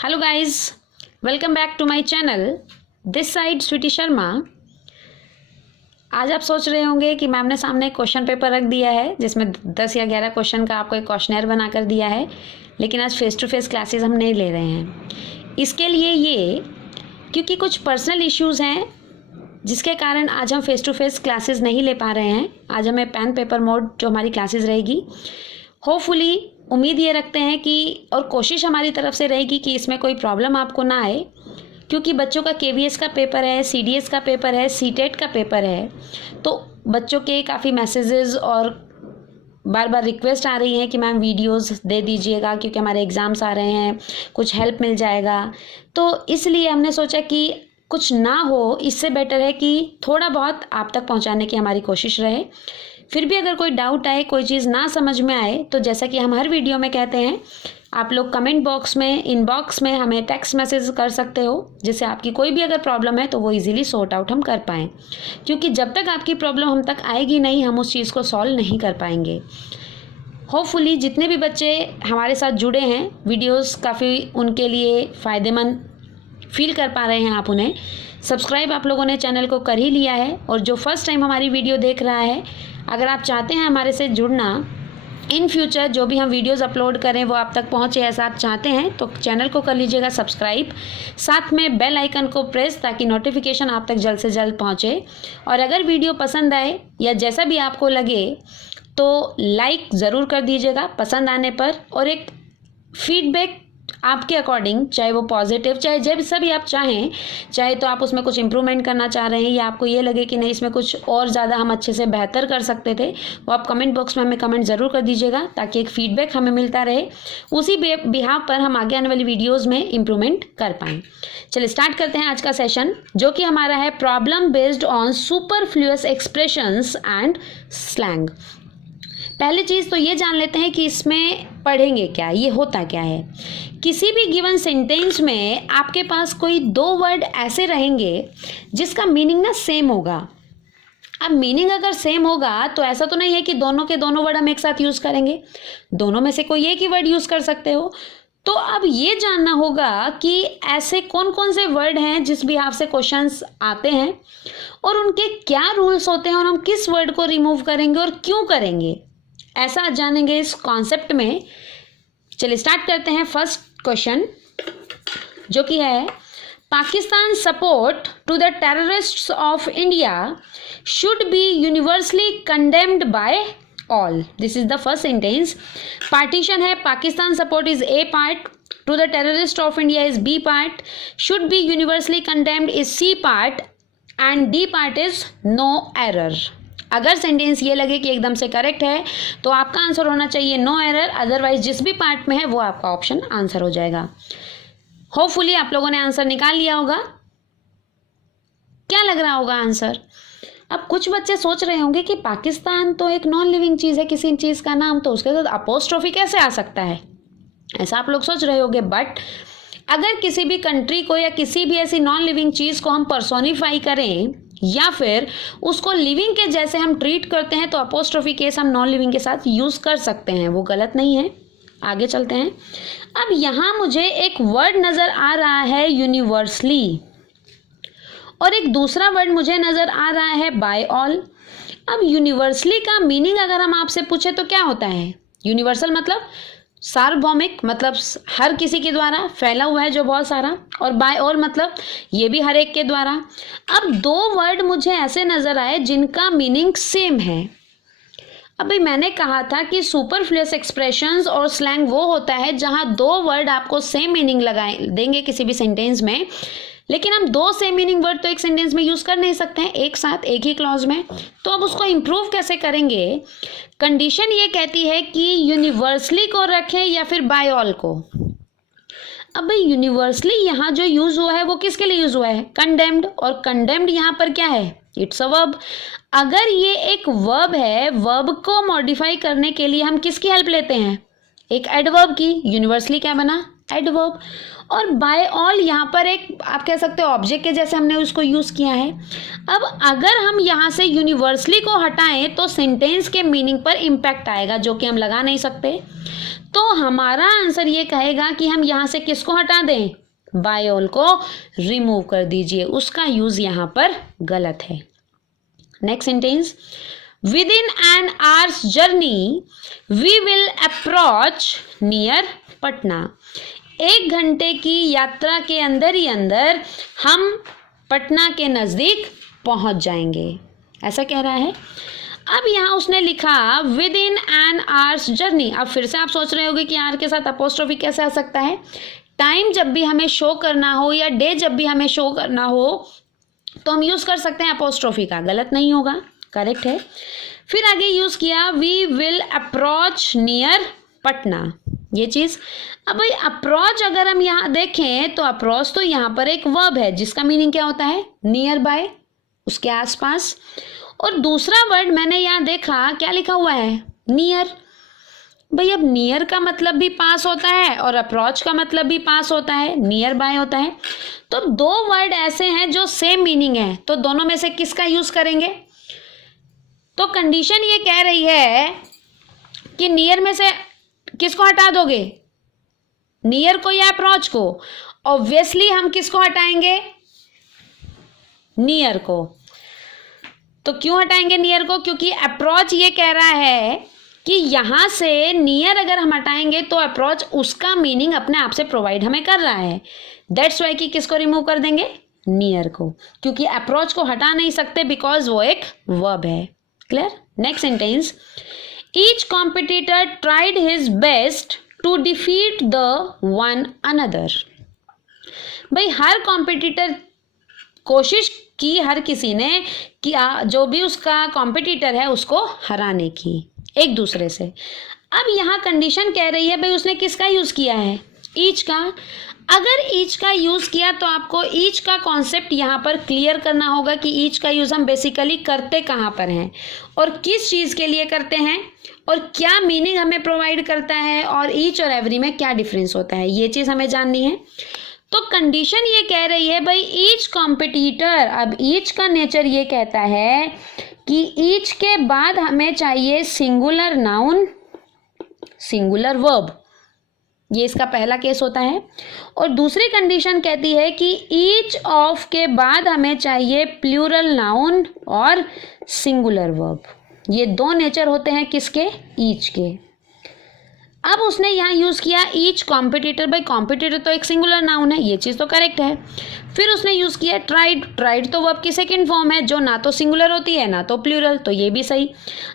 Hello guys, welcome back to my channel. This side Sweety Sharma. आज आप सोच रहे होंगे कि मैम ने सामने एक क्वेश्चन पेपर रख दिया है जिसमें 10 या 11 क्वेश्चन का आपको एक क्वेश्चनर बना कर दिया है, लेकिन आज फेस टू फेस क्लासेस हम नहीं ले रहे हैं। इसके लिए ये क्योंकि कुछ पर्सनल इश्यूज़ हैं जिसके कारण आज हम फेस टू फेस क्लासेस नहीं ले पा रहे हैं। आज हमें पेन पेपर मोड जो हमारी क्लासेस रहेगी, होपफुली उम्मीद ये रखते हैं कि और कोशिश हमारी तरफ से रहेगी कि इसमें कोई प्रॉब्लम आपको ना आए, क्योंकि बच्चों का केवीएस का पेपर है, सीडीएस का पेपर है, सीटेट का पेपर है। तो बच्चों के काफ़ी मैसेजेस और बार बार रिक्वेस्ट आ रही है कि मैम वीडियोस दे दीजिएगा क्योंकि हमारे एग्ज़ाम्स आ रहे हैं, कुछ हेल्प मिल जाएगा। तो इसलिए हमने सोचा कि कुछ ना हो, इससे बेटर है कि थोड़ा बहुत आप तक पहुंचाने की हमारी कोशिश रहे। फिर भी अगर कोई डाउट आए, कोई चीज़ ना समझ में आए, तो जैसा कि हम हर वीडियो में कहते हैं, आप लोग कमेंट बॉक्स में, इनबॉक्स में हमें टेक्स्ट मैसेज कर सकते हो, जिससे आपकी कोई भी अगर प्रॉब्लम है तो वो इजीली सॉर्ट आउट हम कर पाएँ, क्योंकि जब तक आपकी प्रॉब्लम हम तक आएगी नहीं, हम उस चीज़ को सॉल्व नहीं कर पाएंगे। होपफुली जितने भी बच्चे हमारे साथ जुड़े हैं, वीडियोस काफ़ी उनके लिए फ़ायदेमंद फील कर पा रहे हैं। आप उन्हें सब्सक्राइब आप लोगों ने चैनल को कर ही लिया है, और जो फर्स्ट टाइम हमारी वीडियो देख रहा है, अगर आप चाहते हैं हमारे से जुड़ना, इन फ्यूचर जो भी हम वीडियोस अपलोड करें वो आप तक पहुंचे, ऐसा आप चाहते हैं तो चैनल को कर लीजिएगा सब्सक्राइब, साथ में बेल आइकन को प्रेस, ताकि नोटिफिकेशन आप तक जल्द से जल्द पहुंचे। और अगर वीडियो पसंद आए या जैसा भी आपको लगे तो लाइक ज़रूर कर दीजिएगा पसंद आने पर, और एक फीडबैक आपके अकॉर्डिंग, चाहे वो पॉजिटिव, चाहे जब सभी आप चाहें, चाहे तो आप उसमें कुछ इम्प्रूवमेंट करना चाह रहे हैं या आपको ये लगे कि नहीं इसमें कुछ और ज़्यादा हम अच्छे से बेहतर कर सकते थे, वो आप कमेंट बॉक्स में हमें कमेंट ज़रूर कर दीजिएगा, ताकि एक फीडबैक हमें मिलता रहे, उसी बिहाफ पर हम आगे आने वाली वीडियोज़ में इम्प्रूवमेंट कर पाएँ। चलिए स्टार्ट करते हैं आज का सेशन, जो कि हमारा है problem based on superfluous expressions and slang. पहली चीज़ तो ये जान लेते हैं कि इसमें पढ़ेंगे क्या, ये होता क्या है। किसी भी गिवन सेंटेंस में आपके पास कोई दो वर्ड ऐसे रहेंगे जिसका मीनिंग ना सेम होगा। अब मीनिंग अगर सेम होगा तो ऐसा तो नहीं है कि दोनों के दोनों वर्ड हम एक साथ यूज़ करेंगे, दोनों में से कोई एक ही वर्ड यूज़ कर सकते हो। तो अब ये जानना होगा कि ऐसे कौन कौन से वर्ड हैं जिस भी आपसे क्वेश्चंस आते हैं, और उनके क्या रूल्स होते हैं, और हम किस वर्ड को रिमूव करेंगे और क्यों करेंगे, ऐसा जानेंगे इस कॉन्सेप्ट में। चलिए स्टार्ट करते हैं फर्स्ट क्वेश्चन, जो कि है Pakistan support to the terrorists of India should be universally condemned by all. This is the first sentence. Partition है, Pakistan support is A part, to the terrorist of India is B part, should be universally condemned is C part, and D part is no error. अगर sentence ये लगे कि एकदम से correct है तो आपका आंसर होना चाहिए नो एरर, अदरवाइज जिस भी पार्ट में है वो आपका ऑप्शन आंसर हो जाएगा। होपफुली आप लोगों ने आंसर निकाल लिया होगा। क्या लग रहा होगा आंसर? अब कुछ बच्चे सोच रहे होंगे कि पाकिस्तान तो एक नॉन लिविंग चीज़ है, किसी चीज़ का नाम, तो उसके साथ अपोस्ट्रोफी कैसे आ सकता है, ऐसा आप लोग सोच रहे होंगे। बट अगर किसी भी कंट्री को या किसी भी ऐसी नॉन लिविंग चीज़ को हम पर्सोनिफाई करें या फिर उसको लिविंग के जैसे हम ट्रीट करते हैं, तो अपोस्ट्रोफी केस हम नॉन लिविंग के साथ यूज़ कर सकते हैं, वो गलत नहीं है। आगे चलते हैं। अब यहाँ मुझे एक वर्ड नज़र आ रहा है यूनिवर्सली, और एक दूसरा वर्ड मुझे नज़र आ रहा है बाय ऑल। अब यूनिवर्सली का मीनिंग अगर हम आपसे पूछे तो क्या होता है? यूनिवर्सल मतलब सार्वभौमिक, मतलब हर किसी के द्वारा फैला हुआ है जो बहुत सारा, और बाय ऑल मतलब ये भी हर एक के द्वारा। अब दो वर्ड मुझे ऐसे नज़र आए जिनका मीनिंग सेम है। अभी मैंने कहा था कि सुपरफ्लुअस एक्सप्रेशंस और स्लैंग वो होता है जहां दो वर्ड आपको सेम मीनिंग लगाए देंगे किसी भी सेंटेंस में, लेकिन हम दो सेम मीनिंग वर्ड तो एक सेंटेंस में यूज़ कर नहीं सकते हैं एक साथ एक ही क्लॉज में। तो अब उसको इम्प्रूव कैसे करेंगे? कंडीशन ये कहती है कि यूनिवर्सली को रखें या फिर बाय ऑल को। अब भाई यूनिवर्सली यहाँ जो यूज़ हुआ है वो किसके लिए यूज़ हुआ है? कंडेम्ड, और कंडेम्ड यहाँ पर क्या है? It's a verb. अगर ये एक वर्ब है, वर्ब को मॉडिफाई करने के लिए हम किसकी हेल्प लेते हैं? एक एडवर्ब की। यूनिवर्सली क्या बना? एडवर्ब। और बाय ऑल यहाँ पर एक आप कह सकते हो ऑब्जेक्ट के जैसे हमने उसको यूज़ किया है। अब अगर हम यहाँ से यूनिवर्सली को हटाएं तो सेंटेंस के मीनिंग पर इम्पैक्ट आएगा, जो कि हम लगा नहीं सकते। तो हमारा आंसर ये कहेगा कि हम यहाँ से किसको हटा दें, बाय ऑल को रिमूव कर दीजिए, उसका यूज़ यहाँ पर गलत है। Next sentence, within an hours journey we will approach near Patna. 1 घंटे की यात्रा के अंदर ही अंदर हम पटना के नज़दीक पहुंच जाएंगे, ऐसा कह रहा है। अब यहाँ उसने लिखा with in an hours journey. अब फिर से आप सोच रहे होगे कि आर के साथ अपोस्ट्रोफी कैसे आ सकता है। टाइम जब भी हमें शो करना हो या डे जब भी हमें शो करना हो तो हम यूज़ कर सकते हैं अपोस्ट्रोफी का, गलत नहीं होगा, करेक्ट है। फिर आगे यूज़ किया we will approach near Patna, ये चीज़। अब भाई अप्रोच अगर हम यहाँ देखें तो अप्रोच तो यहाँ पर एक वर्ब है जिसका मीनिंग क्या होता है, नियर बाय, उसके आसपास। और दूसरा वर्ड मैंने यहाँ देखा क्या लिखा हुआ है, नियर। भाई अब नियर का मतलब भी पास होता है और अप्रोच का मतलब भी पास होता है, नियर बाय होता है। तो 2 वर्ड ऐसे हैं जो सेम मीनिंग है, तो दोनों में से किसका यूज़ करेंगे। तो कंडीशन ये कह रही है कि नियर में से किसको हटा दोगे, नियर को या अप्रोच को। ऑब्वियसली हम किसको हटाएंगे, नियर को। तो क्यों हटाएंगे नियर को, क्योंकि अप्रोच ये कह रहा है कि यहाँ से नियर अगर हम हटाएंगे तो अप्रोच उसका मीनिंग अपने आप से प्रोवाइड हमें कर रहा है। दैट्स वाई कि किसको रिमूव कर देंगे, नियर को, क्योंकि अप्रोच को हटा नहीं सकते बिकॉज वो एक वर्ब है। Clear. Next sentence, each competitor tried his best to defeat the one another. भाई हर कॉम्पिटिटर कोशिश की, हर किसी ने किया, जो भी उसका कॉम्पिटिटर है उसको हराने की एक दूसरे से। अब यहाँ कंडीशन कह रही है भाई उसने किसका यूज़ किया है, ईच का। अगर ईच का यूज़ किया तो आपको ईच का कॉन्सेप्ट यहाँ पर क्लियर करना होगा कि ईच का यूज़ हम बेसिकली करते कहाँ पर हैं और किस चीज़ के लिए करते हैं और क्या मीनिंग हमें प्रोवाइड करता है और ईच और एवरी में क्या डिफरेंस होता है, ये चीज़ हमें जाननी है। तो कंडीशन ये कह रही है भाई ईच कॉम्पिटिटर। अब ईच का नेचर ये कहता है कि ईच के बाद हमें चाहिए सिंगुलर नाउन, सिंगुलर वर्ब, ये इसका पहला केस होता है। और दूसरी कंडीशन कहती है कि ईच ऑफ के बाद हमें चाहिए प्लूरल नाउन और सिंगुलर वर्ब। ये 2 नेचर होते हैं किसके, ईच के। अब उसने यहाँ यूज़ किया ईच कॉम्पिटिटर। भाई कॉम्पिटिटर तो एक सिंगुलर नाउन है, ये चीज़ तो करेक्ट है। फिर उसने यूज़ किया ट्राइड। ट्राइड तो वर्ब की सेकंड फॉर्म है जो ना तो सिंगुलर होती है ना तो प्लूरल, तो ये भी सही।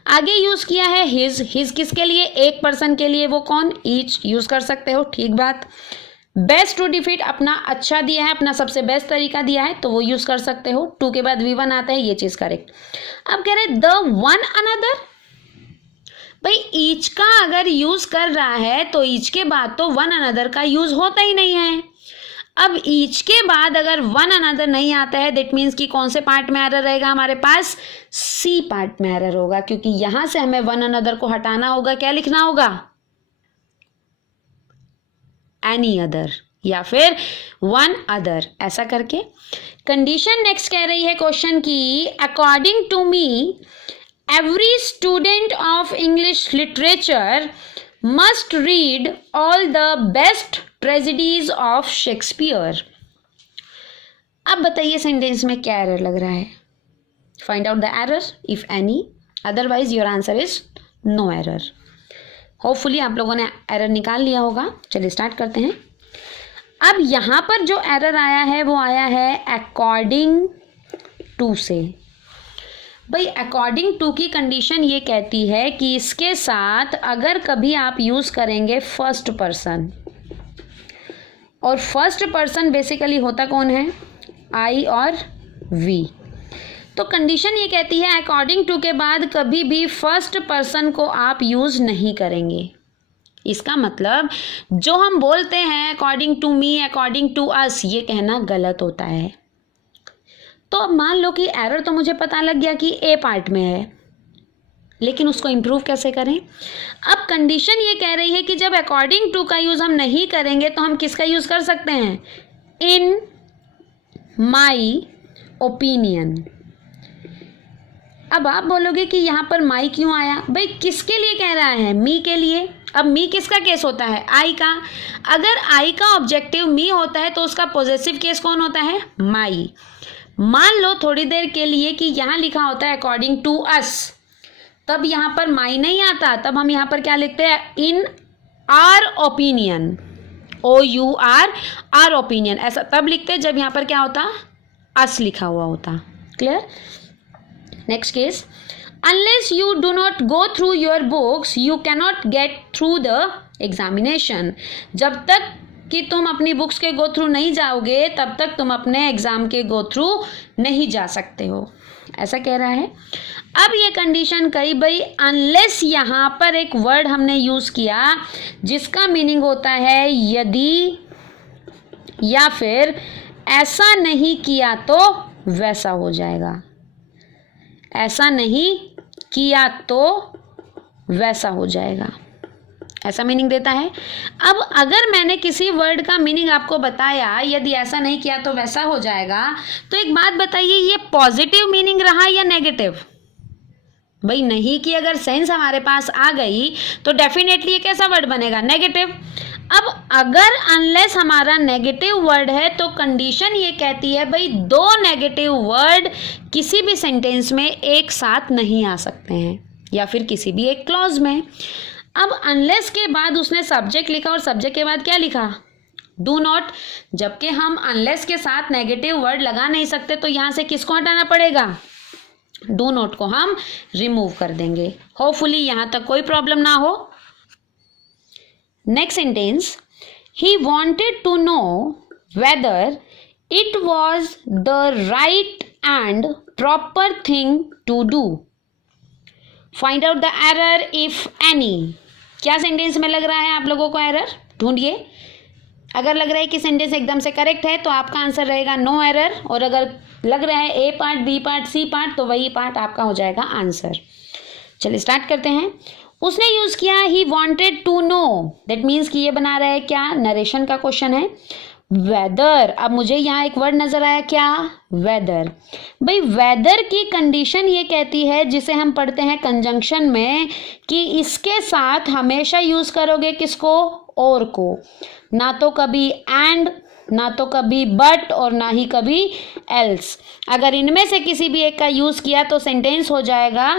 आगे यूज़ किया है हिज। हिज किसके लिए, एक पर्सन के लिए, वो कौन, ईच। यूज़ कर सकते हो, ठीक बात। बेस्ट टू डिफीट अपना अच्छा दिया है, अपना सबसे बेस्ट तरीका दिया है, तो वो यूज़ कर सकते हो। 2 के बाद V1 आता है, ये चीज़ करेक्ट। अब कह रहे द वन अनदर। भाई ईच का अगर यूज़ कर रहा है तो ईच के बाद तो वन अनदर का यूज़ होता ही नहीं है। अब ईच के बाद अगर वन अनदर नहीं आता है दैट मीन्स कि कौन से पार्ट में एरर रहेगा हमारे पास, सी पार्ट में एरर होगा, क्योंकि यहाँ से हमें वन अनदर को हटाना होगा। क्या लिखना होगा, एनी अदर या फिर वन अदर, ऐसा करके। कंडीशन नेक्स्ट कह रही है क्वेश्चन की, according to me every student of English literature must read all the best tragedies of Shakespeare। अब बताइए सेंटेंस में क्या एरर लग रहा है, find out the error if any, otherwise your answer is no error. Hopefully आप लोगों ने एरर निकाल लिया होगा। चलिए स्टार्ट करते हैं। अब यहाँ पर जो एरर आया है वो आया है अकॉर्डिंग टू से। भाई अकॉर्डिंग टू की कंडीशन ये कहती है कि इसके साथ अगर कभी आप यूज़ करेंगे फर्स्ट पर्सन, और फर्स्ट पर्सन बेसिकली होता कौन है, आई और वी। तो कंडीशन ये कहती है अकॉर्डिंग टू के बाद कभी भी फर्स्ट पर्सन को आप यूज़ नहीं करेंगे। इसका मतलब जो हम बोलते हैं according to me, according to us, ये कहना गलत होता है। तो अब मान लो कि एरर तो मुझे पता लग गया कि ए पार्ट में है, लेकिन उसको इम्प्रूव कैसे करें? अब कंडीशन ये कह रही है कि जब अकॉर्डिंग टू का यूज़ हम नहीं करेंगे तो हम किसका यूज़ कर सकते हैं? इन माई ओपिनियन। अब आप बोलोगे कि यहाँ पर माई क्यों आया? भाई किसके लिए कह रहा है? मी के लिए। अब मी किसका केस होता है? आई का। अगर आई का ऑब्जेक्टिव मी होता है तो उसका पॉजेसिव केस कौन होता है? माई। मान लो थोड़ी देर के लिए कि यहाँ लिखा होता है अकॉर्डिंग टू अस, तब यहाँ पर माई नहीं आता, तब हम यहाँ पर क्या लिखते हैं? इन our opinion. OUR our opinion, ऐसा तब लिखते जब यहाँ पर क्या होता? अस लिखा हुआ होता। Clear? Next case, unless you do not go through your books you cannot get through the examination। जब तक कि तुम अपनी बुक्स के गो थ्रू नहीं जाओगे तब तक तुम अपने एग्जाम के गो थ्रू नहीं जा सकते हो, ऐसा कह रहा है। अब ये कंडीशन कही भाई अनलेस, यहाँ पर एक वर्ड हमने यूज किया जिसका मीनिंग होता है यदि या फिर ऐसा नहीं किया तो वैसा हो जाएगा। ऐसा नहीं किया तो वैसा हो जाएगा, ऐसा मीनिंग देता है। अब अगर मैंने किसी वर्ड का मीनिंग आपको बताया यदि ऐसा नहीं किया तो वैसा हो जाएगा, तो एक बात बताइए ये पॉजिटिव मीनिंग रहा या नेगेटिव? भाई नहीं की अगर सेंस हमारे पास आ गई तो डेफिनेटली ये कैसा वर्ड बनेगा? नेगेटिव। अब अगर अनलेस हमारा नेगेटिव वर्ड है तो कंडीशन ये कहती है भाई दो नेगेटिव वर्ड किसी भी सेंटेंस में एक साथ नहीं आ सकते हैं या फिर किसी भी एक क्लॉज में। अब अनलेस के बाद उसने सब्जेक्ट लिखा और सब्जेक्ट के बाद क्या लिखा? Do not. जबकि हम अनलेस के साथ नेगेटिव वर्ड लगा नहीं सकते तो यहाँ से किसको हटाना पड़ेगा? डू नॉट को हम रिमूव कर देंगे। होपफुली यहाँ तक कोई प्रॉब्लम ना हो। Next sentence, he wanted to know whether it was the right and proper thing to do. Find out the error if any. क्या सेंटेंस में लग रहा है आप लोगों को एरर? ढूंढिए। अगर लग रहा है कि सेंटेंस एकदम से करेक्ट है तो आपका आंसर रहेगा नो एरर, और अगर लग रहा है A part, B part, C part तो वही पार्ट आपका हो जाएगा आंसर। चलिए स्टार्ट करते हैं। उसने यूज किया he wanted to know, that means कि ये बना रहा है क्या? नरेशन का क्वेश्चन है। वेदर, अब मुझे यहाँ एक वर्ड नजर आया क्या? वेदर। भाई वेदर की कंडीशन ये कहती है जिसे हम पढ़ते हैं कंजंक्शन में कि इसके साथ हमेशा यूज करोगे किसको? और को। ना तो कभी एंड, ना तो कभी बट, और ना ही कभी एल्स। अगर इनमें से किसी भी एक का यूज किया तो सेंटेंस हो जाएगा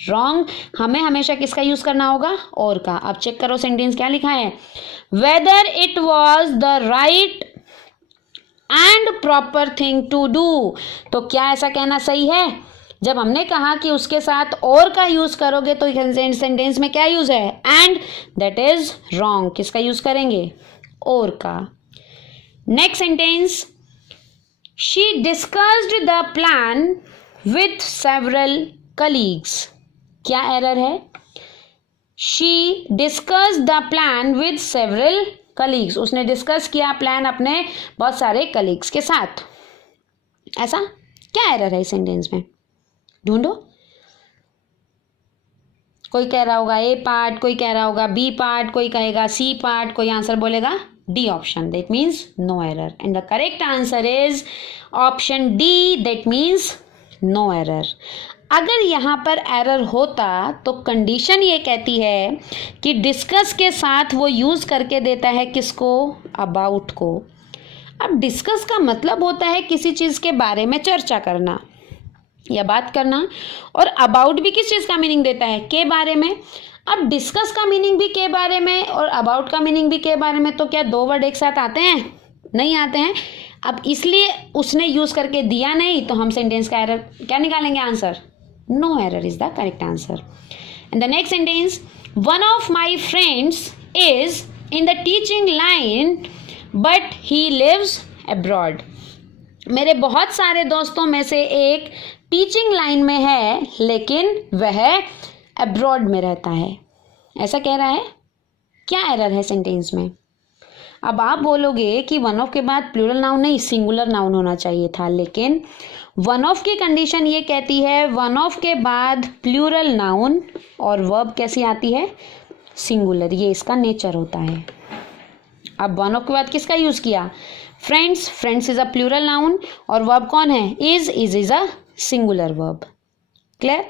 रॉन्ग। हमें हमेशा किसका यूज करना होगा? और का। अब चेक करो सेंटेंस क्या लिखा है? Whether it was the right and proper thing to do. तो क्या ऐसा कहना सही है? जब हमने कहा कि उसके साथ और का यूज करोगे तो सेंटेंस में क्या यूज है? And, that is wrong. किसका यूज करेंगे? और का। Next sentence, she discussed the plan with several colleagues. क्या एरर है? She discussed the plan with several colleagues. उसने डिस्कस किया प्लान अपने बहुत सारे कलीग्स के साथ। ऐसा क्या एरर है इस सेंटेंस में? ढूंढो। कोई कह रहा होगा ए पार्ट, कोई कह रहा होगा बी पार्ट, कोई कहेगा सी पार्ट, कोई आंसर बोलेगा D option, that means no error. And the correct answer is option D, that means no error. अगर यहाँ पर एरर होता तो कंडीशन ये कहती है कि डिस्कस के साथ वो यूज करके देता है किसको? अबाउट को। अब डिस्कस का मतलब होता है किसी चीज के बारे में चर्चा करना या बात करना, और अबाउट भी किस चीज का मीनिंग देता है? के बारे में। अब डिस्कस का मीनिंग भी के बारे में और अबाउट का मीनिंग भी के बारे में, तो क्या दो वर्ड एक साथ आते हैं? नहीं आते हैं। अब इसलिए उसने यूज करके दिया नहीं तो हम सेंटेंस का एरर क्या निकालेंगे? Answer no error is the correct answer. And the next sentence, one of my friends is in the teaching line but he lives abroad. मेरे बहुत सारे दोस्तों में से एक टीचिंग लाइन में है लेकिन वह अब्रॉड में रहता है, ऐसा कह रहा है। क्या एरर है सेंटेंस में? अब आप बोलोगे कि वन ऑफ के बाद प्लूरल नाउन नहीं सिंगुलर नाउन होना चाहिए था, लेकिन वन ऑफ की कंडीशन ये कहती है वन ऑफ के बाद प्लूरल नाउन और वर्ब कैसी आती है, सिंगुलर, ये इसका नेचर होता है। अब वन ऑफ के बाद किसका यूज़ किया, friends, friends is a plural noun और वर्ब कौन है, is is a singular verb. Clear.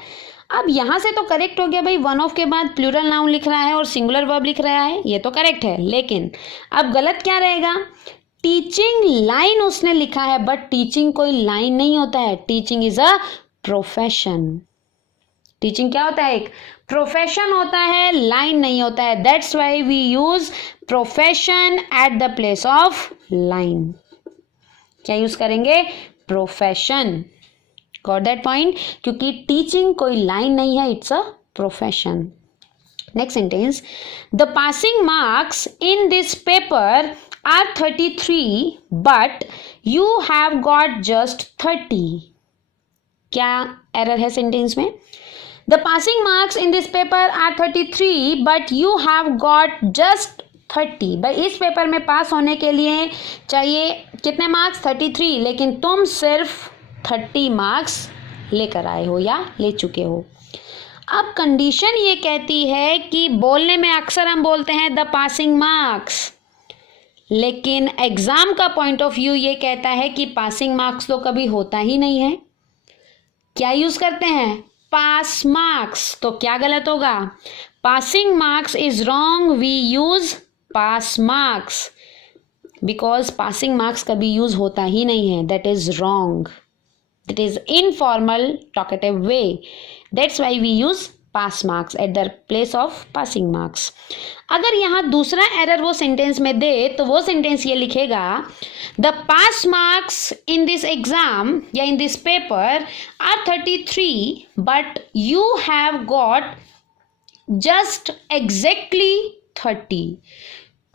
अब यहाँ से तो करेक्ट हो गया भाई, वन ऑफ के बाद प्लूरल नाउन लिख रहा है और सिंगुलर वर्ब लिख रहा है, ये तो करेक्ट है। लेकिन अब गलत क्या रहेगा, टीचिंग लाइन उसने लिखा है, बट टीचिंग कोई लाइन नहीं होता है, teaching is a profession. Teaching क्या होता है, एक प्रोफेशन होता है, लाइन नहीं होता है। That's why we use profession at the place of line. क्या यूज करेंगे, प्रोफेशन। गॉट दैट पॉइंट, क्योंकि टीचिंग कोई लाइन नहीं है, it's a profession. Next sentence, the passing marks in this paper are 33 but you have got just 30। क्या error है sentence में, the passing marks in this paper are 33 but you have got just 30। भाई इस paper में पास होने के लिए चाहिए कितने मार्क्स, 33, लेकिन तुम सिर्फ 30 मार्क्स लेकर आए हो या ले चुके हो। अब कंडीशन ये कहती है कि बोलने में अक्सर हम बोलते हैं द पासिंग मार्क्स, लेकिन एग्जाम का पॉइंट ऑफ व्यू ये कहता है कि पासिंग मार्क्स तो कभी होता ही नहीं है। क्या यूज करते हैं, पास मार्क्स। तो क्या गलत होगा, passing marks is wrong, we use pass marks, because passing marks कभी यूज होता ही नहीं है, that is wrong, that is informal talkative way, that's why we use pass marks at the place of passing marks. अगर यहाँ दूसरा error वो sentence में दे तो वो सेंटेंस ये लिखेगा, the pass marks in this exam या in this paper are 33 but you have got just exactly 30।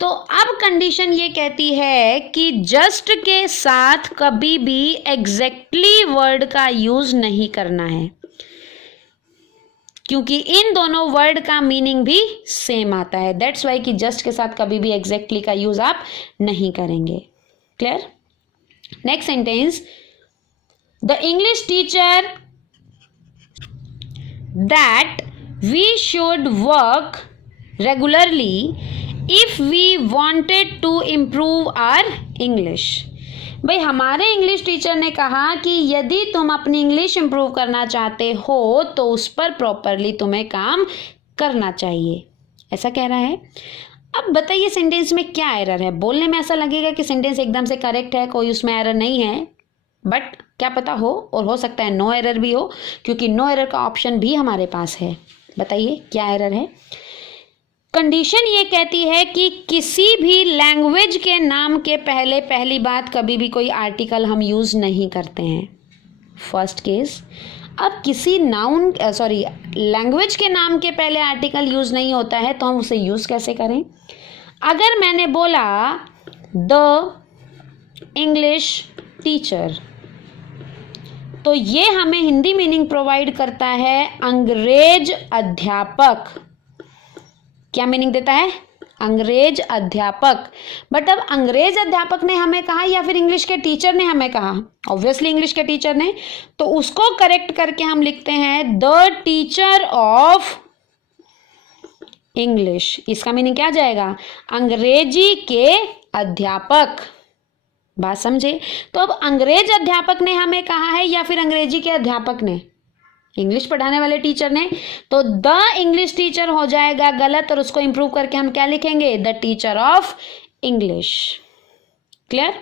तो अब कंडीशन ये कहती है कि जस्ट के साथ कभी भी एग्जैक्टली वर्ड का यूज नहीं करना है, क्योंकि इन दोनों वर्ड का मीनिंग भी सेम आता है। दैट्स वाई कि जस्ट के साथ कभी भी एग्जैक्टली का यूज आप नहीं करेंगे। Clear. Next sentence, the English teacher that we should work regularly if we wanted to improve our English. भाई हमारे इंग्लिश टीचर ने कहा कि यदि तुम अपनी इंग्लिश इंप्रूव करना चाहते हो तो उस पर प्रॉपरली तुम्हें काम करना चाहिए, ऐसा कह रहा है। अब बताइए सेंटेंस में क्या एरर है। बोलने में ऐसा लगेगा कि सेंटेंस एकदम से करेक्ट है, कोई उसमें एरर नहीं है, बट क्या पता हो, और हो सकता है नो एरर भी हो, क्योंकि नो एरर का ऑप्शन भी हमारे पास है। बताइए क्या एरर है। कंडीशन ये कहती है कि किसी भी लैंग्वेज के नाम के पहले पहली बात कभी भी कोई आर्टिकल हम यूज नहीं करते हैं, फर्स्ट केस। अब किसी नाउन लैंग्वेज के नाम के पहले आर्टिकल यूज नहीं होता है तो हम उसे यूज कैसे करें। अगर मैंने बोला द इंग्लिश टीचर, तो ये हमें हिंदी मीनिंग प्रोवाइड करता है अंग्रेज अध्यापक। क्या मीनिंग देता है, अंग्रेज अध्यापक। बट अब अंग्रेज अध्यापक ने हमें कहा या फिर इंग्लिश के टीचर ने हमें कहा, ऑब्वियसली इंग्लिश के टीचर ने, तो उसको करेक्ट करके हम लिखते हैं द टीचर ऑफ इंग्लिश। इसका मीनिंग क्या जाएगा, अंग्रेजी के अध्यापक। बात समझे। तो अब अंग्रेज अध्यापक ने हमें कहा है या फिर अंग्रेजी के अध्यापक ने, इंग्लिश पढ़ाने वाले टीचर ने, तो द इंग्लिश टीचर हो जाएगा गलत और उसको इंप्रूव करके हम क्या लिखेंगे, the teacher of English. Clear.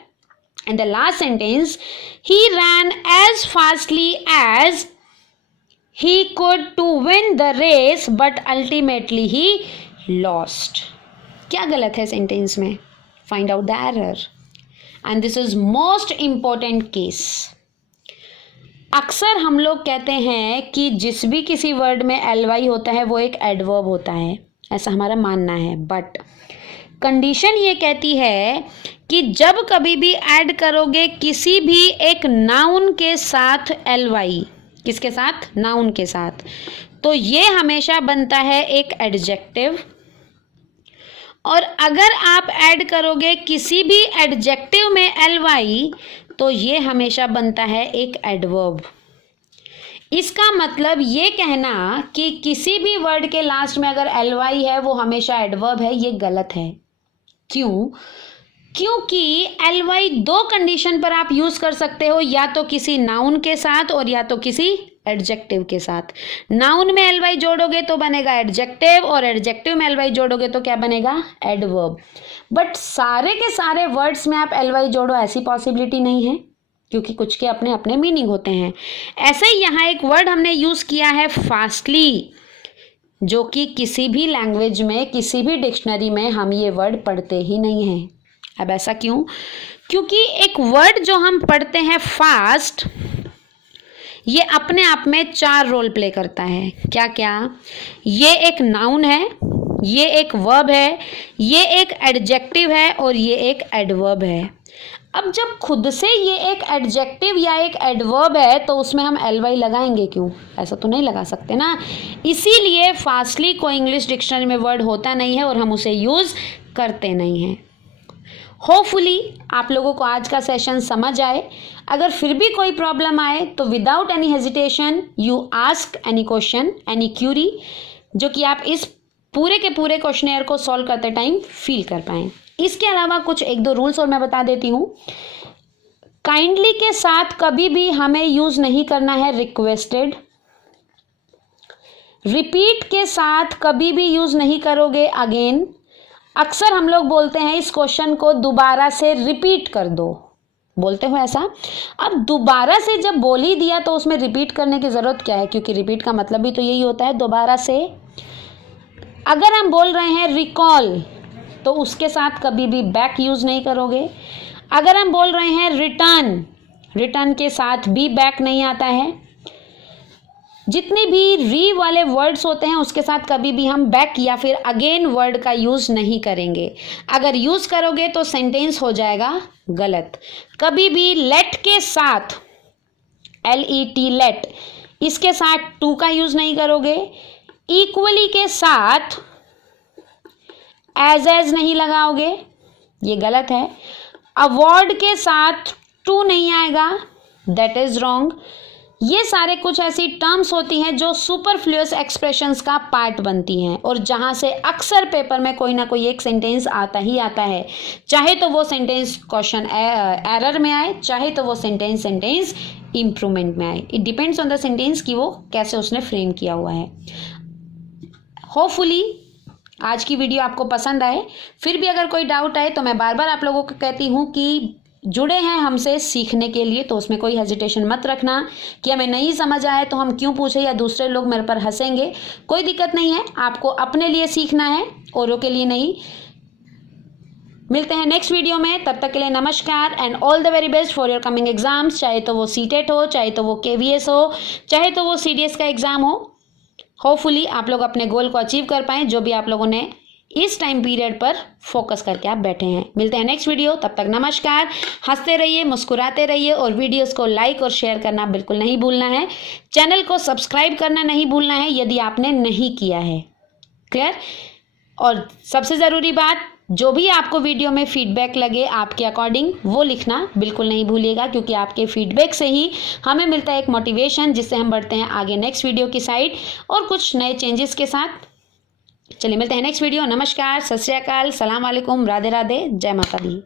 And the last sentence, he rain as fastly as he could to win the race but ultimately he lost. क्या गलत है सेंटेंस में, find out the error. And this is most important case. अक्सर हम लोग कहते हैं कि जिस भी किसी वर्ड में एलवाई होता है वो एक एडवर्ब होता है, ऐसा हमारा मानना है। बट कंडीशन ये कहती है कि जब कभी भी ऐड करोगे किसी भी एक नाउन के साथ एलवाई, किसके साथ, नाउन के साथ, तो ये हमेशा बनता है एक एडजेक्टिव। और अगर आप ऐड करोगे किसी भी एडजेक्टिव में ly तो ये हमेशा बनता है एक एडवर्ब। इसका मतलब ये कहना कि किसी भी वर्ड के लास्ट में अगर ly है वो हमेशा एडवर्ब है, ये गलत है। क्यों? क्योंकि ly दो कंडीशन पर आप यूज कर सकते हो, या तो किसी नाउन के साथ और या तो किसी एडजेक्टिव के साथ। नाउन में ly जोड़ोगे तो बनेगा एडजेक्टिव, और एडजेक्टिव में ly जोड़ोगे तो क्या बनेगा? एडवर्ब। बट सारे के सारे वर्ड्स में आप ly जोड़ो, ऐसी पॉसिबिलिटी नहीं है, क्योंकि कुछ के अपने अपने मीनिंग होते हैं। ऐसे ही यहाँ एक वर्ड हमने यूज किया है फास्टली, जो कि किसी भी लैंग्वेज में, किसी भी डिक्शनरी में हम ये वर्ड पढ़ते ही नहीं हैं। अब ऐसा क्यों? क्योंकि एक वर्ड जो हम पढ़ते हैं फास्ट, ये अपने आप में 4 रोल प्ले करता है। क्या क्या? ये एक नाउन है, ये एक वर्ब है, ये एक एडजेक्टिव है और ये एक एडवर्ब है। अब जब खुद से ये एक एडजेक्टिव या एक एडवर्ब है तो उसमें हम ly लगाएंगे क्यों? ऐसा तो नहीं लगा सकते ना। इसीलिए फास्टली कोई इंग्लिश डिक्शनरी में वर्ड होता नहीं है और हम उसे यूज़ करते नहीं हैं। होपफुली आप लोगों को आज का सेशन समझ आए। अगर फिर भी कोई प्रॉब्लम आए तो without any hesitation you ask any question, any Curie, जो कि आप इस पूरे के पूरे क्वेश्चनेयर को सॉल्व करते टाइम फील कर पाएँ। इसके अलावा कुछ 1-2 रूल्स और मैं बता देती हूँ। काइंडली के साथ कभी भी हमें यूज़ नहीं करना है रिक्वेस्टेड। रिपीट के साथ कभी भी यूज़ नहीं करोगे अगेन। अक्सर हम लोग बोलते हैं इस क्वेश्चन को दोबारा से रिपीट कर दो, बोलते हो ऐसा। अब दोबारा से जब बोल ही दिया तो उसमें रिपीट करने की ज़रूरत क्या है? क्योंकि रिपीट का मतलब भी तो यही होता है, दोबारा से। अगर हम बोल रहे हैं रिकॉल तो उसके साथ कभी भी बैक यूज़ नहीं करोगे। अगर हम बोल रहे हैं रिटर्न, रिटर्न के साथ भी बैक नहीं आता है। जितने भी री वाले वर्ड्स होते हैं उसके साथ कभी भी हम बैक या फिर अगेन वर्ड का यूज़ नहीं करेंगे। अगर यूज़ करोगे तो सेंटेंस हो जाएगा गलत। कभी भी लेट के साथ, LET लेट, इसके साथ टू का यूज़ नहीं करोगे। इक्वली के साथ एज नहीं लगाओगे, ये गलत है। अवॉर्ड के साथ टू नहीं आएगा, दैट इज रॉन्ग। ये सारे कुछ ऐसी टर्म्स होती हैं जो सुपरफ्लुअस एक्सप्रेशंस का पार्ट बनती हैं और जहाँ से अक्सर पेपर में कोई ना कोई एक सेंटेंस आता ही आता है, चाहे तो वो सेंटेंस क्वेश्चन एरर में आए, चाहे तो वो सेंटेंस इम्प्रूवमेंट में आए। It depends on the sentence कि वो कैसे उसने फ्रेम किया हुआ है। होपफुली आज की वीडियो आपको पसंद आए। फिर भी अगर कोई डाउट आए तो मैं बार बार आप लोगों को कहती हूँ कि जुड़े हैं हमसे सीखने के लिए, तो उसमें कोई हेजिटेशन मत रखना कि हमें नहीं समझ आया तो हम क्यों पूछे या दूसरे लोग मेरे पर हंसेंगे। कोई दिक्कत नहीं है, आपको अपने लिए सीखना है, औरों के लिए नहीं। मिलते हैं नेक्स्ट वीडियो में, तब तक के लिए नमस्कार and all the very best for your coming exams. चाहे तो वो सीटेट हो, चाहे तो वो KVS हो, चाहे तो वो CDS का एग्ज़ाम हो। होपफुली आप लोग अपने गोल को अचीव कर पाएँ, जो भी आप लोगों ने इस टाइम पीरियड पर फोकस करके आप बैठे हैं। मिलते हैं नेक्स्ट वीडियो, तब तक नमस्कार। हंसते रहिए, मुस्कुराते रहिए और वीडियोस को लाइक और शेयर करना बिल्कुल नहीं भूलना है। चैनल को सब्सक्राइब करना नहीं भूलना है यदि आपने नहीं किया है। क्लियर? और सबसे ज़रूरी बात, जो भी आपको वीडियो में फीडबैक लगे आपके अकॉर्डिंग, वो लिखना बिल्कुल नहीं भूलिएगा, क्योंकि आपके फीडबैक से ही हमें मिलता है एक मोटिवेशन, जिससे हम बढ़ते हैं आगे नेक्स्ट वीडियो की साइड और कुछ नए चेंजेस के साथ। चलिए मिलते हैं नेक्स्ट वीडियो। नमस्कार, सत श्री अकाल, सलाम वालेकुम, राधे राधे, जय माता दी।